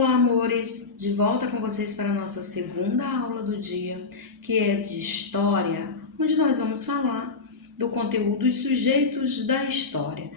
Olá, amores! De volta com vocês para a nossa segunda aula do dia, que é de História, onde nós vamos falar do conteúdo dos sujeitos da história,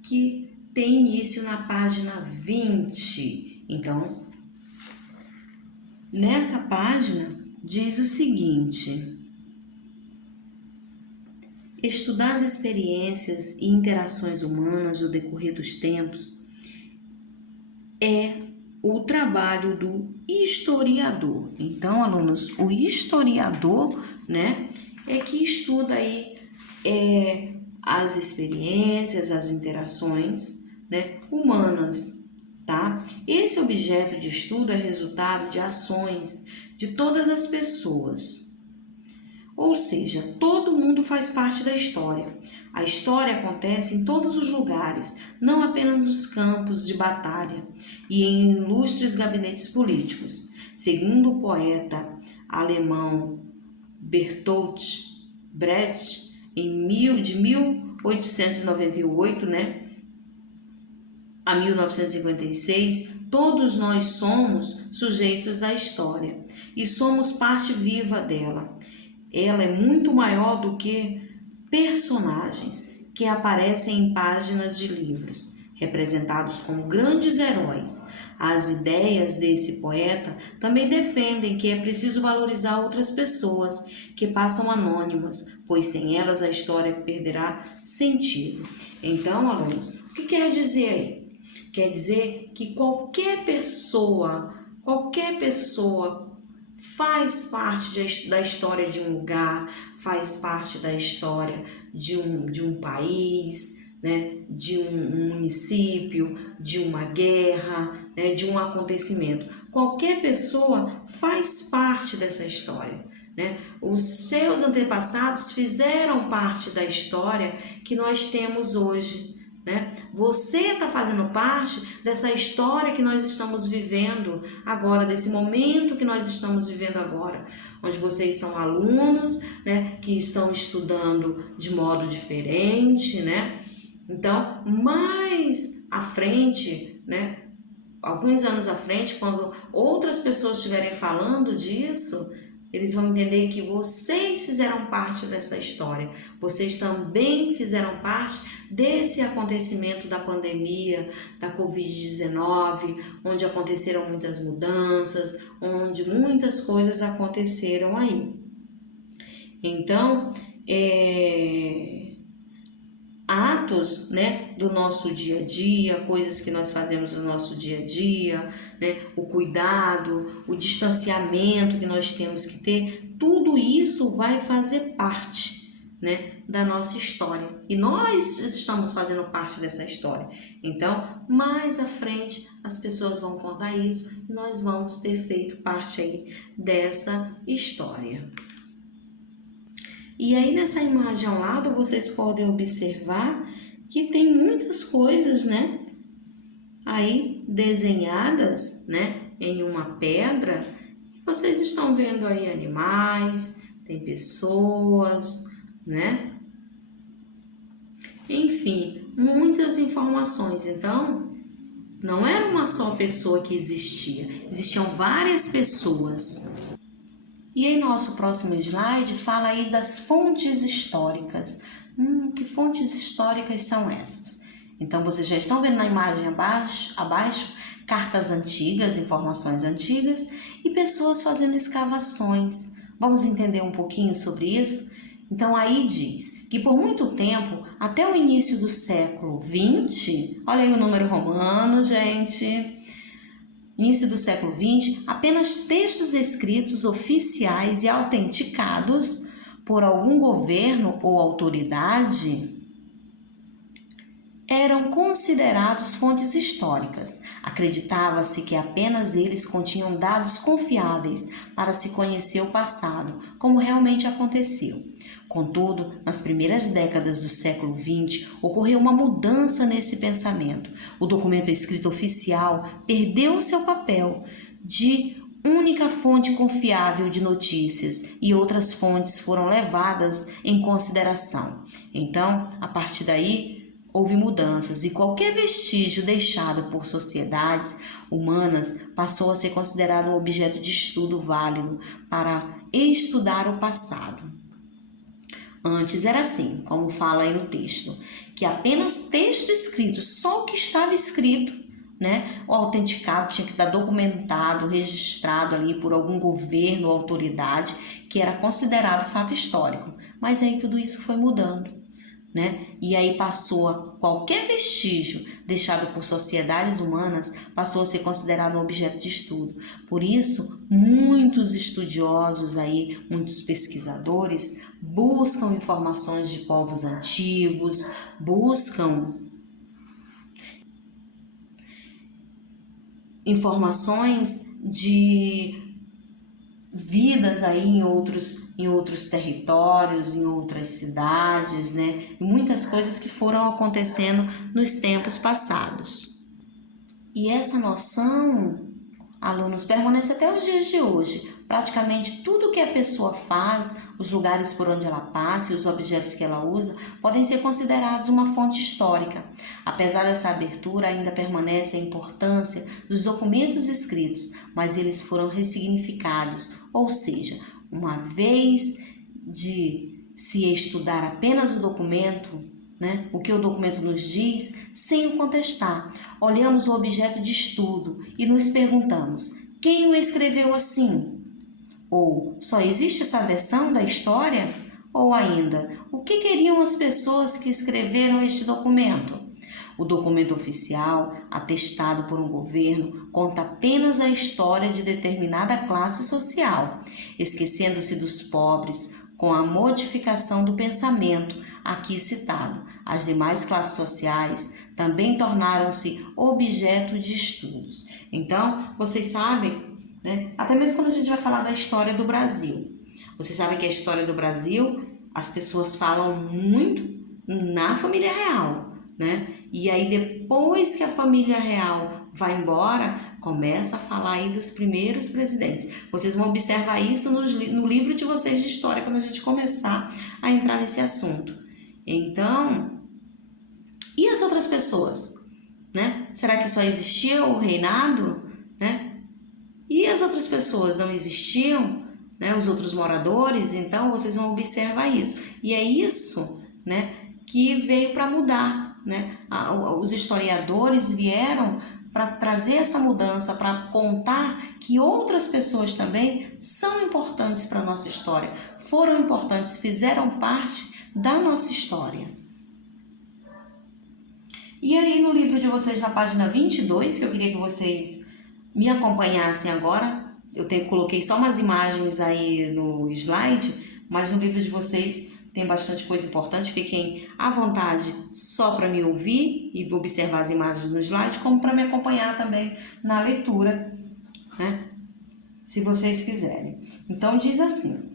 que tem início na página 20. Então, nessa página diz o seguinte: estudar as experiências e interações humanas no decorrer dos tempos é o trabalho do historiador. Então, alunos, o historiador, é que estuda aí as experiências, as interações, humanas, tá? Esse objeto de estudo é resultado de ações de todas as pessoas. Ou seja, todo mundo faz parte da história. A história acontece em todos os lugares, não apenas nos campos de batalha e em ilustres gabinetes políticos. Segundo o poeta alemão Bertolt Brecht, de 1898 a 1956, todos nós somos sujeitos da história e somos parte viva dela. Ela é muito maior do que personagens que aparecem em páginas de livros, representados como grandes heróis. As ideias desse poeta também defendem que é preciso valorizar outras pessoas que passam anônimas, pois sem elas a história perderá sentido. Então, alunos, o que quer dizer aí? Quer dizer que qualquer pessoa faz parte da história de um lugar, faz parte da história de um país, de um município, de uma guerra, de um acontecimento. Qualquer pessoa faz parte dessa história. Os seus antepassados fizeram parte da história que nós temos hoje. Você está fazendo parte dessa história que nós estamos vivendo agora, desse momento que nós estamos vivendo agora, onde vocês são alunos, que estão estudando de modo diferente, Então, mais à frente, alguns anos à frente, quando outras pessoas estiverem falando disso, eles vão entender que vocês fizeram parte dessa história. Vocês também fizeram parte desse acontecimento da pandemia, da Covid-19, onde aconteceram muitas mudanças, onde muitas coisas aconteceram aí. Então, atos, do nosso dia a dia, coisas que nós fazemos no nosso dia a dia, o cuidado, o distanciamento que nós temos que ter, tudo isso vai fazer parte, da nossa história. E nós estamos fazendo parte dessa história. Então, mais à frente, as pessoas vão contar isso e nós vamos ter feito parte aí dessa história. E aí nessa imagem ao lado vocês podem observar que tem muitas coisas, aí desenhadas, em uma pedra. E vocês estão vendo aí animais, tem pessoas, Enfim, muitas informações. Então, não era uma só pessoa que existia, existiam várias pessoas. E em nosso próximo slide fala aí das fontes históricas. Que fontes históricas são essas? Então, vocês já estão vendo na imagem abaixo cartas antigas, informações antigas e pessoas fazendo escavações. Vamos entender um pouquinho sobre isso? Então, aí diz que por muito tempo, até o início do século XX, olha aí o número romano, gente... Início do século XX, apenas textos escritos oficiais e autenticados por algum governo ou autoridade eram considerados fontes históricas. Acreditava-se que apenas eles continham dados confiáveis para se conhecer o passado, como realmente aconteceu. Contudo, nas primeiras décadas do século XX, ocorreu uma mudança nesse pensamento. O documento escrito oficial perdeu seu papel de única fonte confiável de notícias e outras fontes foram levadas em consideração. Então, a partir daí, houve mudanças e qualquer vestígio deixado por sociedades humanas passou a ser considerado um objeto de estudo válido para estudar o passado. Antes era assim, como fala aí no texto, que apenas texto escrito, só o que estava escrito, o autenticado tinha que estar documentado, registrado ali por algum governo ou autoridade, que era considerado fato histórico. Mas aí tudo isso foi mudando, E aí qualquer vestígio deixado por sociedades humanas passou a ser considerado um objeto de estudo. Por isso, muitos estudiosos aí, muitos pesquisadores buscam informações de povos antigos, buscam informações de vidas aí em outros territórios, em outras cidades, E muitas coisas que foram acontecendo nos tempos passados. E essa noção, alunos, permanece até os dias de hoje. Praticamente tudo que a pessoa faz, os lugares por onde ela passa e os objetos que ela usa, podem ser considerados uma fonte histórica. Apesar dessa abertura, ainda permanece a importância dos documentos escritos, mas eles foram ressignificados, ou seja, uma vez de se estudar apenas o documento, o que o documento nos diz, sem o contestar. Olhamos o objeto de estudo e nos perguntamos: quem o escreveu assim? Ou só existe essa versão da história? Ou ainda, o que queriam as pessoas que escreveram este documento? O documento oficial, atestado por um governo, conta apenas a história de determinada classe social, esquecendo-se dos pobres, com a modificação do pensamento aqui citado. As demais classes sociais também tornaram-se objeto de estudos. Então, vocês sabem, até mesmo quando a gente vai falar da história do Brasil, vocês sabem que a história do Brasil, as pessoas falam muito na família real, E aí depois que a família real vai embora, começa a falar aí dos primeiros presidentes. Vocês vão observar isso no livro de vocês de história, quando a gente começar a entrar nesse assunto. Então, e as outras pessoas? Será que só existia o reinado? E as outras pessoas não existiam? Os outros moradores? Então, vocês vão observar isso. E é isso, que veio para mudar, Os historiadores vieram para trazer essa mudança, para contar que outras pessoas também são importantes para a nossa história, foram importantes, fizeram parte da nossa história. E aí no livro de vocês, na página 22, que eu queria que vocês me acompanhassem agora, coloquei só umas imagens aí no slide, mas no livro de vocês tem bastante coisa importante, fiquem à vontade só para me ouvir e observar as imagens no slide, como para me acompanhar também na leitura, se vocês quiserem. Então diz assim,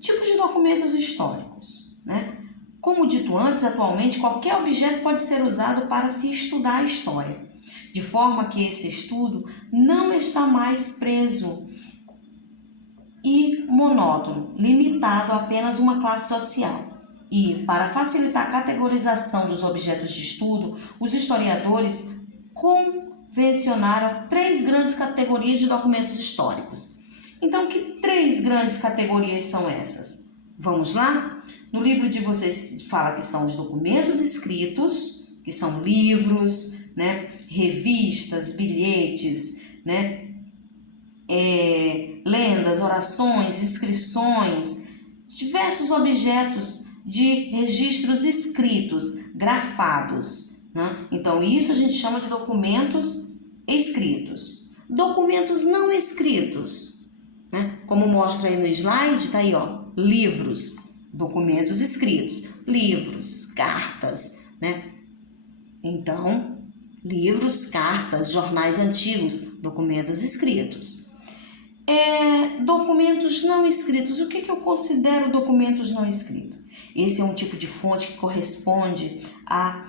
tipos de documentos históricos, Como dito antes, atualmente qualquer objeto pode ser usado para se estudar a história, de forma que esse estudo não está mais preso e monótono, limitado a apenas uma classe social. E, para facilitar a categorização dos objetos de estudo, os historiadores convencionaram 3 grandes categorias de documentos históricos. Então, que 3 grandes categorias são essas? Vamos lá? No livro de vocês fala que são os documentos escritos, que são livros, revistas, bilhetes, lendas, orações, inscrições, diversos objetos de registros escritos, grafados. Então, isso a gente chama de documentos escritos. Documentos não escritos, como mostra aí no slide, está aí, livros, documentos escritos, livros, cartas, Então, livros, cartas, jornais antigos, documentos escritos. Documentos não escritos. O que eu considero documentos não escritos? Esse é um tipo de fonte que corresponde a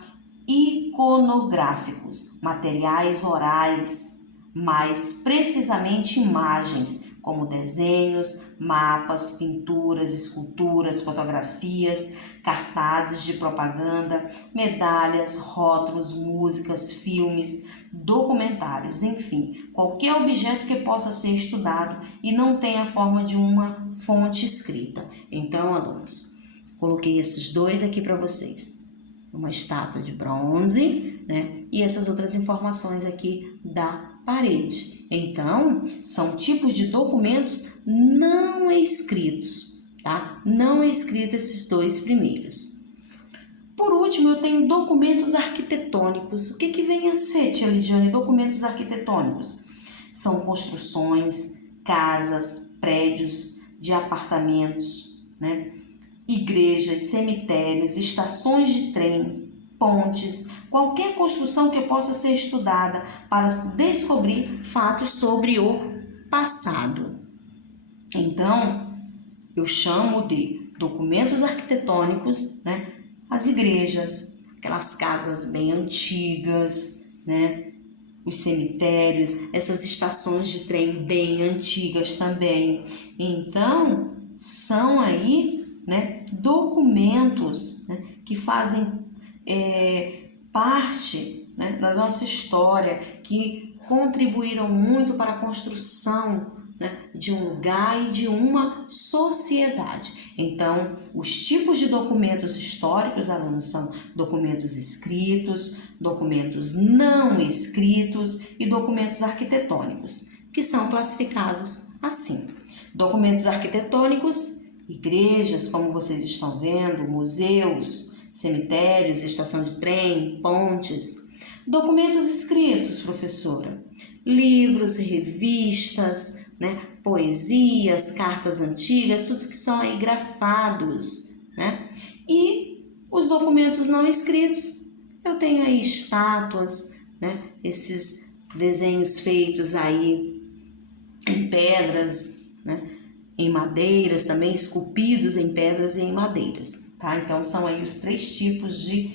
iconográficos, materiais orais, mais precisamente imagens, como desenhos, mapas, pinturas, esculturas, fotografias, cartazes de propaganda, medalhas, rótulos, músicas, filmes, documentários, enfim, qualquer objeto que possa ser estudado e não tenha a forma de uma fonte escrita. Então, alunos, coloquei esses dois aqui para vocês. Uma estátua de bronze, né? E essas outras informações aqui da parede. Então, são tipos de documentos não escritos, tá? Não escritos esses dois primeiros. Por último, eu tenho documentos arquitetônicos. O que vem a ser, tia Lidiane, documentos arquitetônicos? São construções, casas, prédios de apartamentos, né? Igrejas, cemitérios, estações de trens, pontes, qualquer construção que possa ser estudada para descobrir fatos sobre o passado. Então, eu chamo de documentos arquitetônicos, né? As igrejas, aquelas casas bem antigas, né? Os cemitérios, essas estações de trem bem antigas também. Então, são aí, né, documentos, né, que fazem parte, né, da nossa história, que contribuíram muito para a construção, né, de um lugar e de uma sociedade. Então, os tipos de documentos históricos, alunos, são documentos escritos, documentos não escritos e documentos arquitetônicos, que são classificados assim. Documentos arquitetônicos: igrejas, como vocês estão vendo, museus, cemitérios, estação de trem, pontes. Documentos escritos, professora: livros, revistas, né? Poesias, cartas antigas, tudo que são aí grafados, né? E os documentos não escritos, eu tenho aí estátuas, né? Esses desenhos feitos aí em pedras, né? Em madeiras também, esculpidos em pedras e em madeiras, tá? Então, são aí os três tipos de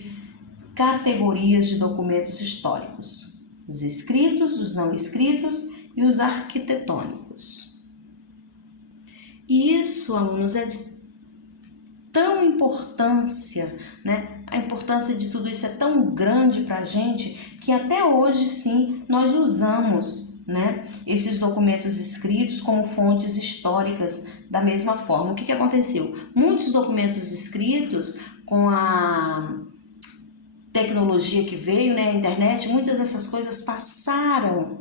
categorias de documentos históricos: os escritos, os não escritos e os arquitetônicos. E isso, alunos, é de tão importância, né? A importância de tudo isso é tão grande para a gente que até hoje, sim, nós usamos, né, esses documentos escritos como fontes históricas da mesma forma. O que aconteceu? Muitos documentos escritos, com a tecnologia que veio, né, a internet, muitas dessas coisas passaram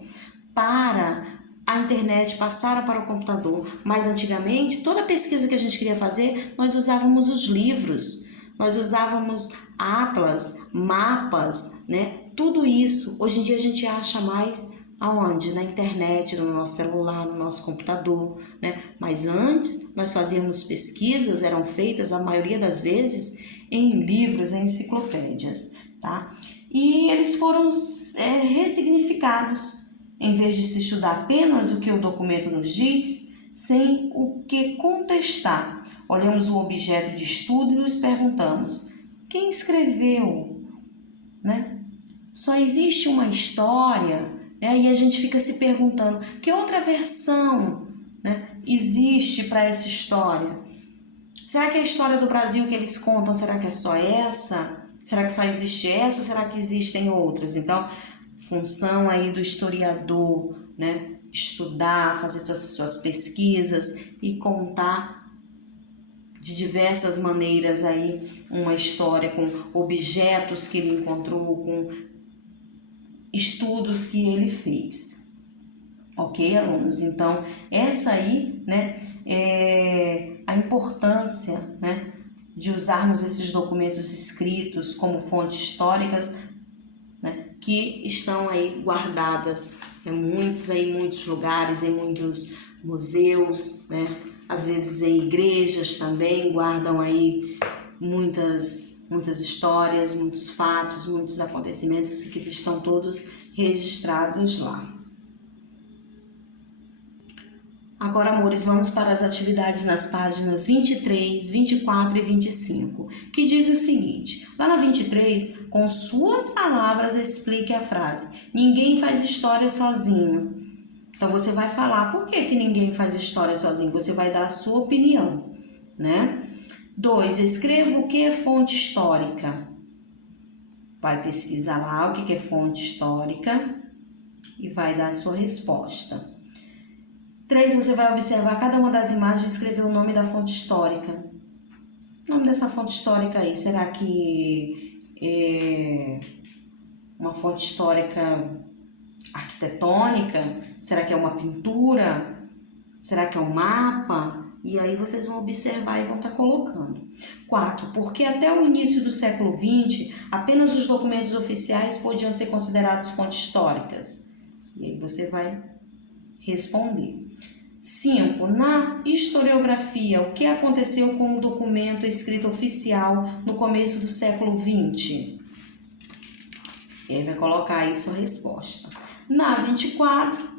para a internet, passaram para o computador. Mas antigamente, toda pesquisa que a gente queria fazer, nós usávamos os livros, nós usávamos atlas, mapas, né? Tudo isso, hoje em dia a gente acha mais aonde? Na internet, no nosso celular, no nosso computador, né? Mas antes, nós fazíamos pesquisas, eram feitas, a maioria das vezes, em livros, em enciclopédias, tá? E eles foram ressignificados. Em vez de se estudar apenas o que o documento nos diz, sem o que contestar, olhamos o objeto de estudo e nos perguntamos: quem escreveu? Né? Só existe uma história, né? E a gente fica se perguntando: que outra versão, né, existe para essa história? Será que a história do Brasil que eles contam, será que é só essa? Será que só existe essa ou será que existem outras? Então, função aí do historiador, né, estudar, fazer todas as suas pesquisas e contar de diversas maneiras aí uma história com objetos que ele encontrou, com estudos que ele fez. Ok, alunos? Então, essa aí, né, é a importância, né, de usarmos esses documentos escritos como fontes históricas, né, que estão aí guardadas em muitos lugares, em muitos museus, né, às vezes em igrejas também guardam aí muitas histórias, muitos fatos, muitos acontecimentos que estão todos registrados lá. Agora, amores, vamos para as atividades nas páginas 23, 24 e 25, que diz o seguinte: lá na 23, com suas palavras explique a frase: ninguém faz história sozinho. Então, você vai falar por que ninguém faz história sozinho, você vai dar a sua opinião, né? 2. Escreva o que é fonte histórica. Vai pesquisar lá o que é fonte histórica e vai dar a sua resposta. 3. Você vai observar cada uma das imagens e escrever o nome da fonte histórica. O nome dessa fonte histórica aí, será que é uma fonte histórica arquitetônica? Será que é uma pintura? Será que é um mapa? E aí vocês vão observar e vão estar colocando. 4. Porque até o início do século XX, apenas os documentos oficiais podiam ser considerados fontes históricas. E aí você vai responder. 5. Na historiografia, o que aconteceu com o documento escrito oficial no começo do século XX? E aí vai colocar aí sua resposta. Na 24,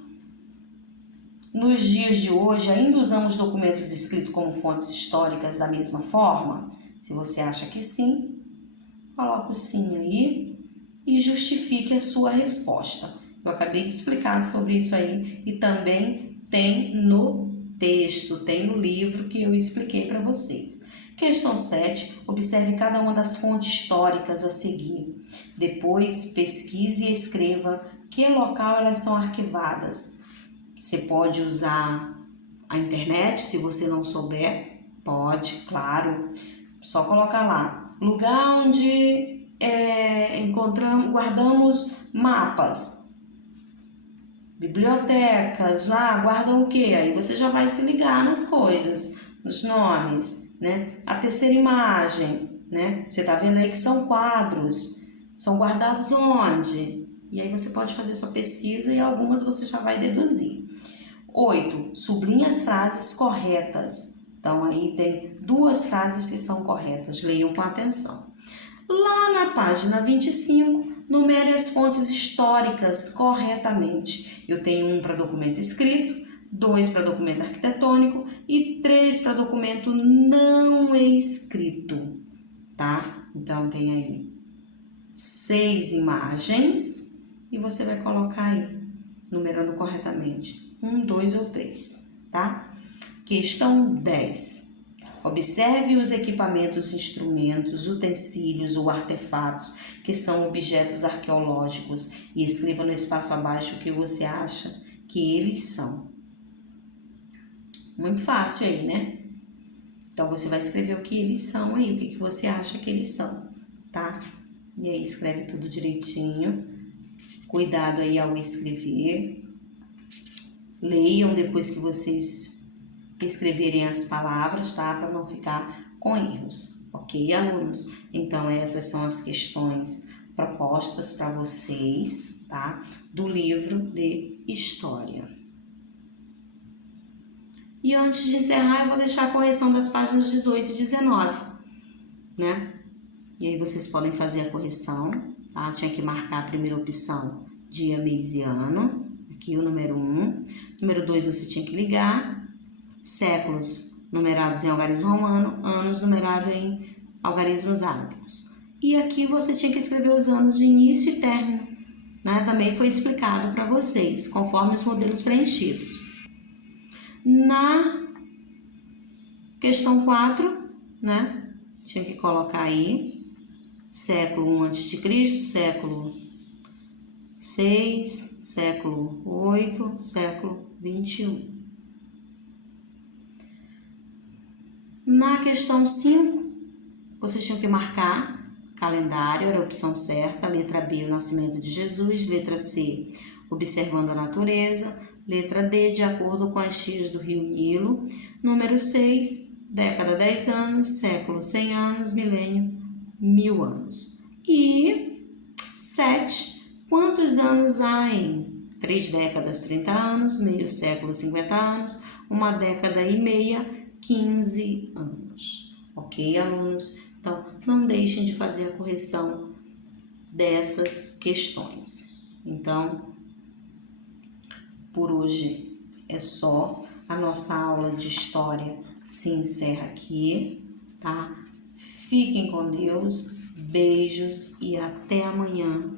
nos dias de hoje, ainda usamos documentos escritos como fontes históricas da mesma forma? Se você acha que sim, coloque o sim aí e justifique a sua resposta. Eu acabei de explicar sobre isso aí e também tem no texto, tem no livro que eu expliquei para vocês. Questão 7. Observe cada uma das fontes históricas a seguir. Depois, pesquise e escreva que local elas são arquivadas. Você pode usar a internet, se você não souber, pode, claro. Só colocar lá, lugar onde guardamos mapas, bibliotecas, lá guardam o quê? Aí você já vai se ligar nas coisas, nos nomes, né? A terceira imagem, né? Você tá vendo aí que são quadros, são guardados onde? E aí você pode fazer sua pesquisa e algumas você já vai deduzir. 8. Sublinhe as frases corretas. Então, aí tem 2 frases que são corretas. Leiam com atenção. Lá na página 25, numere as fontes históricas corretamente. Eu tenho 1 para documento escrito, 2 para documento arquitetônico e 3 para documento não escrito, tá? Então, tem aí 6 imagens e você vai colocar aí, numerando corretamente, 1, 2 ou 3, tá? Questão 10. Observe os equipamentos, instrumentos, utensílios ou artefatos que são objetos arqueológicos e escreva no espaço abaixo o que você acha que eles são. Muito fácil aí, né? Então, você vai escrever o que eles são aí, o que você acha que eles são, tá? E aí, escreve tudo direitinho. Cuidado aí ao escrever. Leiam depois que vocês escreverem as palavras, tá? Para não ficar com erros, ok, alunos? Então, essas são as questões propostas para vocês, tá? Do livro de História. E antes de encerrar, eu vou deixar a correção das páginas 18 e 19, né? E aí vocês podem fazer a correção, tá? Eu tinha que marcar a primeira opção, dia, mês e ano, aqui o número 1. Número 2, você tinha que ligar. Séculos numerados em algarismo romano, anos numerados em algarismos árabicos. E aqui você tinha que escrever os anos de início e término, né? Também foi explicado para vocês, conforme os modelos preenchidos. Na questão 4, né? Tinha que colocar aí século 1 a.C., século 6, século 8, século 21. Na questão 5, vocês tinham que marcar calendário, era a opção certa. Letra B, o nascimento de Jesus. Letra C, observando a natureza. Letra D, de acordo com as cheias do rio Nilo. Número 6, década 10 anos, século 100 anos, milênio 1000 anos. E 7, quantos anos há em 3 décadas 30 anos, meio século 50 anos, uma década e meia 15 anos, ok, alunos? Então, não deixem de fazer a correção dessas questões. Então, por hoje é só. A nossa aula de história se encerra aqui, tá? Fiquem com Deus, beijos e até amanhã,